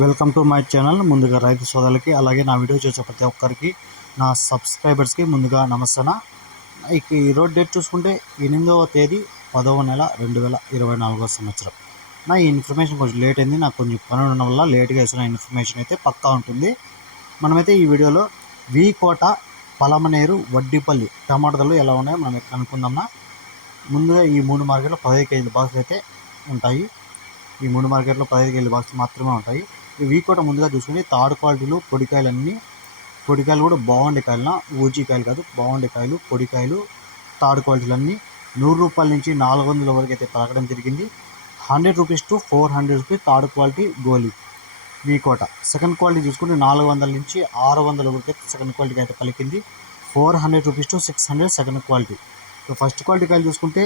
Welcome to my channel. ముందుగా రైతు సోదరులకి అలాగే నా వీడియో చూసే ప్రతి ఒక్కరికి నా సబ్స్క్రైబర్స్కి ముందుగా నమస్తన ఇక ఈరోజు డేట్ చూసుకుంటే ఎనిమిదవ తేదీ పదవ నెల రెండు వేల ఇరవై నాలుగో సంవత్సరం. నా ఈ ఇన్ఫర్మేషన్ కొంచెం లేట్ అయింది నాకు కొంచెం పని ఉండడం వల్ల లేట్గా వేసిన ఇన్ఫర్మేషన్ అయితే పక్కా ఉంటుంది. మనమైతే ఈ వీడియోలో వి కోట పలమనేరు వడ్డీపల్లి టమాటాలు ఎలా ఉన్నాయో మనం కనుక్కుందామా. ముందుగా ఈ మూడు మార్కెట్లో పదహైదు కేజీల బాక్సులు అయితే ఉంటాయి. ఈ మూడు మార్కెట్లో పదహైదు కేజీల బాక్సులు మాత్రమే ఉంటాయి. ఈ వీక్ కూడా ముందుగా చూసుకుని తాడు క్వాలిటీలు పొడికాయలు అన్నీ పొడికాయలు కూడా బాగుండే కాయలు ఊజీ కాయలు కాదు బాగుండే కాయలు పొడికాయలు తాడు క్వాలిటీలు అన్నీ నూరు రూపాయల నుంచి నాలుగు వందల వరకు అయితే పలకడం జరిగింది. Hundred rupees to four hundred rupees third quality గోలీ వీకోట సెకండ్ క్వాలిటీ చూసుకుంటే నాలుగు వందల నుంచి ఆరు వందల వరకు అయితే సెకండ్ క్వాలిటీకి అయితే పలికింది. Four hundred rupees to six hundred second quality. First quality కాయలు చూసుకుంటే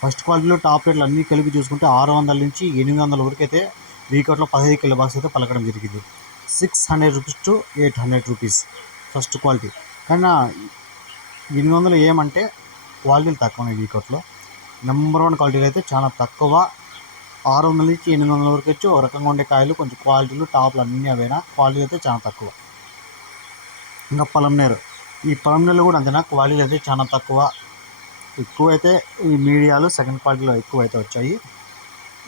ఫస్ట్ క్వాలిటీలో టాప్ రేట్లు అన్నీ కలిపి చూసుకుంటే ఆరు వందల నుంచి ఎనిమిది వందల వరకు అయితే వీకోట్లో పదిహేను కిలో బాక్స్ అయితే పలకడం జరిగింది. Six hundred rupees to eight hundred rupees first quality. కానీ ఎనిమిది వందలు ఏమంటే క్వాలిటీలు తక్కువ ఉన్నాయి వీకోట్లో నెంబర్ వన్ క్వాలిటీలు అయితే చాలా తక్కువ. ఆరు వందల నుంచి ఎనిమిది వందల వరకు వచ్చి ఒక రకంగా ఉండే కాయలు కొంచెం క్వాలిటీలు టాప్లు అన్నీ అవైనా క్వాలిటీ అయితే చాలా తక్కువ. ఇంకా పలంనేరు ఈ పొలంనేరు కూడా అంతేనా? క్వాలిటీ అయితే చాలా తక్కువ. ఎక్కువ అయితే ఈ మీడియాలు సెకండ్ క్వాలిటీలో ఎక్కువ అయితే వచ్చాయి.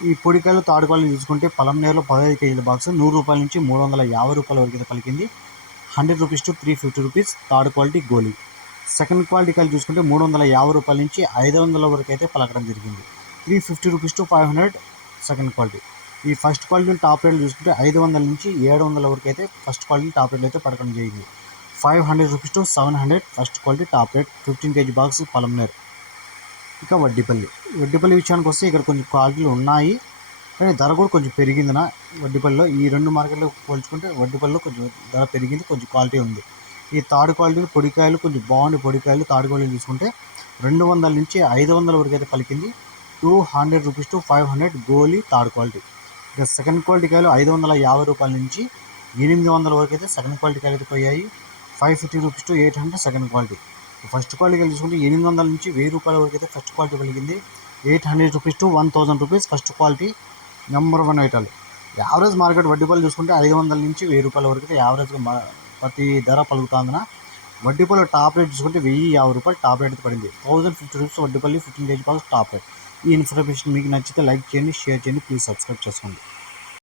ఈ పొడికాయలు తాడుకాయలు క్వాలిటీ చూసుకుంటే నేర్లో పదహైదు కేజీల బాక్స్ నూరు రూపాయల నుంచి మూడు వందల యాభై రూపాయల వరకు అయితే పలికింది. Hundred rupees to three fifty rupees third quality Goli second quality కాయలు చూసుకుంటే మూడు వందల యాభై రూపాయల నుంచి ఐదు వందల వరకు అయితే పలకడం జరిగింది. Three fifty rupees to five hundred second quality. ఈ ఫస్ట్ క్వాలిటీ టాప్ రేట్లు చూసుకుంటే ఐదు వందల నుంచి ఏడు వందల వరకు అయితే ఫస్ట్ క్వాలిటీ టాప్ రేట్లు అయితే పడకడం జరిగింది. Five hundred rupees to seven hundred first quality top rate fifteen K G box Palamaner ఇక వడ్డీపల్లి. వడ్డీపల్లి విషయానికి వస్తే ఇక్కడ కొంచెం క్వాలిటీలు ఉన్నాయి. కానీ ధర కూడా కొంచెం పెరిగిందిన వడ్డీపల్లిలో ఈ రెండు మార్కెట్లో పోల్చుకుంటే వడ్డీపల్లిలో కొంచెం ధర పెరిగింది కొంచెం క్వాలిటీ ఉంది. ఈ తాడు క్వాలిటీలు పొడికాయలు కొంచెం బాగుండే పొడికాయలు తాడు క్వాలిటీ తీసుకుంటే రెండు వందల నుంచి ఐదు వందల వరకు అయితే పలికింది. Two hundred rupees to five hundred Goli third quality. ఇక సెకండ్ క్వాలిటీ కాయలు ఐదు వందల యాభై రూపాయల నుంచి ఎనిమిది వందల వరకు అయితే సెకండ్ క్వాలిటీ కాయలు అయితే పోయాయి. Five fifty rupees to eight hundred second quality. First quality తీసుకుంటే ఎనిమిది వందల నుంచి వెయ్యి రూపాయల వరకు అయితే ఫస్ట్ క్వాలిటీ పలికింది eight hundred rupees to one thousand rupees first quality number one ఐటాలు average market వడ్డీపాలు చూసుకుంటే ఐదు వందల నుంచి వెయ్యి రూపాయల వరకు అయితే యావరేజ్గా ప్రతి ధర పలుకుతుందిన. వడ్డీపల్లి టాప్ రేట్ చూసుకుంటే వెయ్యి యాభై రూపాయలు టాప్ రేట్ అయితే పడింది. Thousand fifty rupees Vaddipalli fifteen K G box top rate. ఈ ఇన్ఫర్మేషన్ మీకు నచ్చితే లైక్ చేయండి షేర్ చేయండి ప్లీజ్ సబ్స్క్రైబ్ చేసుకోండి.